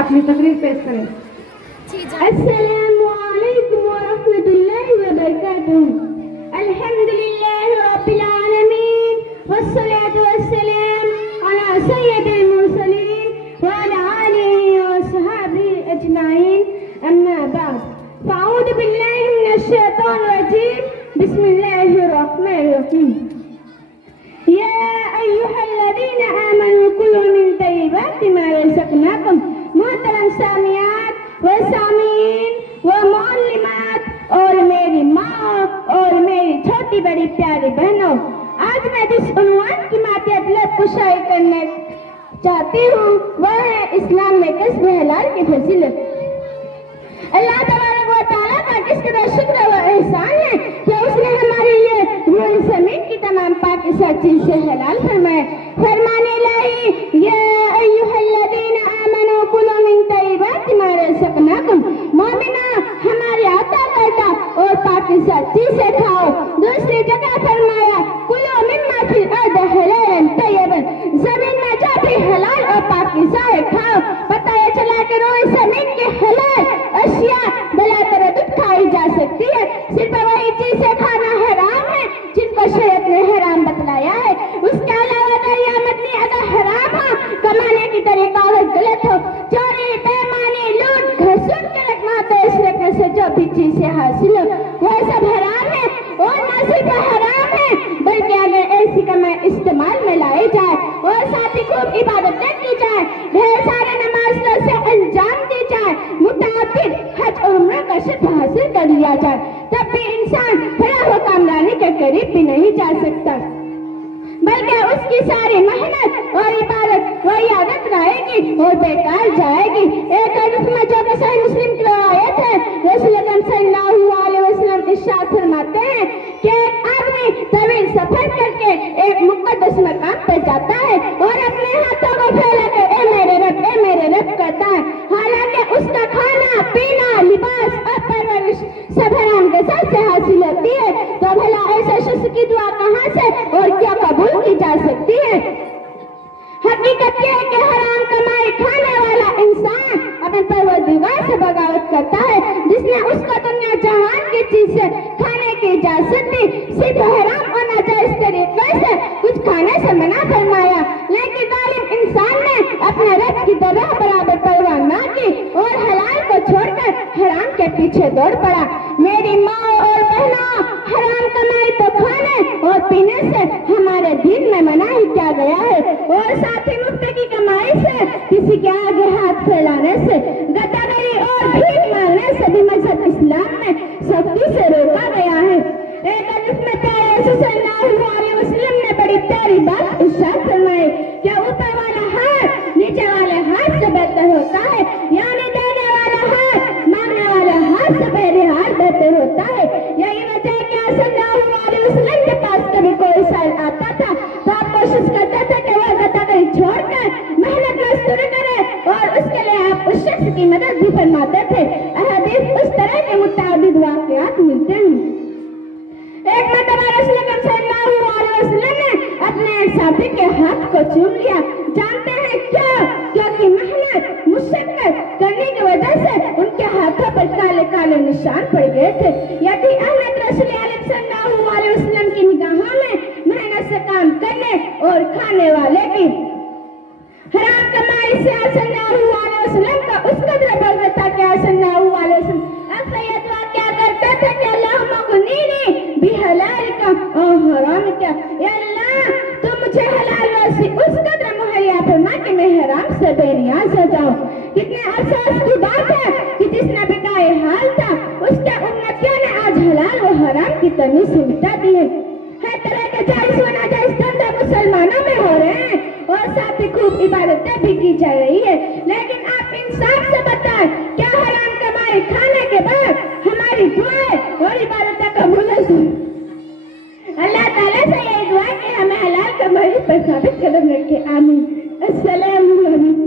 اپنی تقریر پیش کریں۔ السلام علیکم ورحمۃ اللہ وبرکاتہ۔ الحمد للہ رب العالمین والصلاة والسلام علی سید المرسلین وعلی آلہ وصحبہ اجمعین، اما بعد فاعوذ باللہ من الشیطان الرجیم، بسم اللہ الرحمن الرحیم۔ یا ایہا الذین آمنوا کلوا من طیبات ما رزقناکم۔ محترم سامعات و سامعین و معلمات اور میری ماں اور میری چھوٹی بڑی پیاری بہنوں، آج میں جس عنوان کی ماتحت لب کشائی کرنے چاہتی ہوں وہ ہے اسلام میں کسب حلال کی فضیلت۔ اللہ تبارک و تعالیٰ کا کس قدر شکر و احسان ہے کہ اس نے ہمارے لیے روح زمین کی تمام پاکیزہ چیز سے حلال فرمائے۔ فرمانے لائی یا ایھا الذین آمنوا کلوا من طیبات ما رزقناکم۔ مومنہ ہمارے عطا کردہ اور پاکیزہ چیزیں کھاؤ۔ دوسری جگہ فرمایا کلوا مما فی الارض حلالا طیبا، زمین میں جو بھی حلال اور پاکیزہ ہے کھاؤ۔ پتہ یہ چلا کہ روح زمین کی حلال اشیاء بلا تردد کھائی جا سکتی ہے، صرف وہی چیزیں کھانا حرام ہے جن کو شریعت نے حرام بتلایا ہے۔ اس کے علاوہ دریا اگر حرام ہو، کمانے کی طریقہ اگر غلط ہو، چوری بےایمانی لوٹ گھسوٹ کے رکھنا پیش رکھنے سے جو بھی چیزیں حاصل ہو وہ سب حرام ہے، اور نہ صرف حرام ہے بلکہ اگر ایسی کمائی استعمال میں لائی جائے اور ساتھ ہی خوب عبادتیں کی جائے، ڈھیر سارے نماز سے انجام دی جائے، متعدد حج اور عمرہ کا شرف حاصل کر لیا جائے، تب بھی انسان فلاح و کامرانی کے قریب بھی نہیں جا سکتا، بلکہ اس کی ساری محنت اور عبادت وہی عادت رہے گی اور بیکار جائے گی۔ ایک حدیث میں جو کہ صحیح مسلم کی روایت ہے، رسول اکرم صلی اللہ علیہ وسلم ارشاد فرماتے ہیں کہ ایک آدمی طویل سفر کر کے ایک مقدس مقام پر جاتا ہے اور اپنے ہاتھوں کو پھیلا کر اے میرے رب کرتا ہے، حالانکہ اس کا کھانا پینا لباس اور پرورش سب حرام غذا سے حاصل ہوتی ہے، تو بھلا ایسے شخص کی دعا کہاں سے اور کیا قبول کی جا سکتی ہے؟ حقیقت یہ ہے کہ حرام کمائی کھانے والا انسان اپنے پروردگار سے بغاوت کرتا ہے، جس نے اس کو دنیا جہان کی چیز سے کھانے کی اجازت دی، صرف حرام اور ناجائز طریقے سے کچھ کھانے سے منع فرمایا، لیکن ظالم انسان نے اپنے رب کی ذرہ برابر پرواہ نہ کی اور حلال کو چھوڑ کر حرام کے پیچھے دوڑ پڑا۔ میری ماں اور بہنوں، حرام کمائی تو کھانے اور پینے سے ہمارے دین میں منع ہی کیا گیا ہے، اور ساتھ ہی مفت کی کمائی سے، کسی کے آگے ہاتھ پھیلانے سے، غداری اور بھیک مانگنے سے بھی مذہب اسلام میں سختی سے روکا گیا ہے۔ ایک حدیث میں پیارے رسول صلی اللہ علیہ وسلم نے بڑی پیاری بات ارشاد فرمائی کہ اوپر والا ہاتھ نیچے والے ہاتھ سے بہتر ہوتا ہے، یعنی دینے والا ہاتھ مانگنے والے ہاتھ سے بہرحال بہتر ہوتا ہے۔ یہی وجہ ہے کہ صلی اللہ علیہ وسلم کے پاس کبھی کوئی سائل آتا تھا تو آپ کوشش کرتے تھے کہ وہ غداری چھوڑ کر محنت مزدوری کرے، اور اس کے لیے آپ اس شخص کی مدد بھی فرماتے تھے۔ احادیث اس طرح کے متعدد واقعات ملتے ہیں۔ ایک مرتبہ رسول اکرم صلی اللہ علیہ وسلم نے اپنے ایک ساتھی کے ہاتھ کو چوم لیا۔ جانتے ہیں کیوں؟ کیونکہ محنت مشقت کرنے کی وجہ سے ان کے ہاتھوں پر کالے کالے نشان پڑ گئے تھے۔ یہ بھی اہمیت رسول اکرم صلی اللہ علیہ وسلم کی نگاہوں میں محنت سے کام کرنے اور کھانے والے کی حرام کمائی سے صلی اللہ علیہ وسلم کا اس قدر بغض تھا کہ صلی اللہ علیہ وسلم اکثر یہ دعا کیا کرتے تھے کہ اللہم اغنینی بحلالک اور حرامک، یا اللہ تو مجھے حلال روزی اس قدر مہیا فرما کہ میں حرام سے بے نیاز ہو جاؤں۔ کتنے افسوس کی بات ہے کہ جس نبی کا یہ حال تھا اس کے امتیوں نے آج حلال و حرام کی تمیز سے مٹا دی ہے۔ ہر طرح کے جائز و ناجائز دھندے مسلمانوں میں ہو رہے ہیں اور ساتھ ہی خوب عبادتیں بھی کی جا رہی ہے، لیکن آپ انصاف سے بتائیں کیا حرام کمائی کھانے کے بعد ہماری دعائیں اور عبادتیں قبول ہیں؟ اللہ تعالیٰ سے یہ دعا کہ ہمیں حلال کمائی پر ثابت قدم رکھے، آمین۔ السلام علیکم۔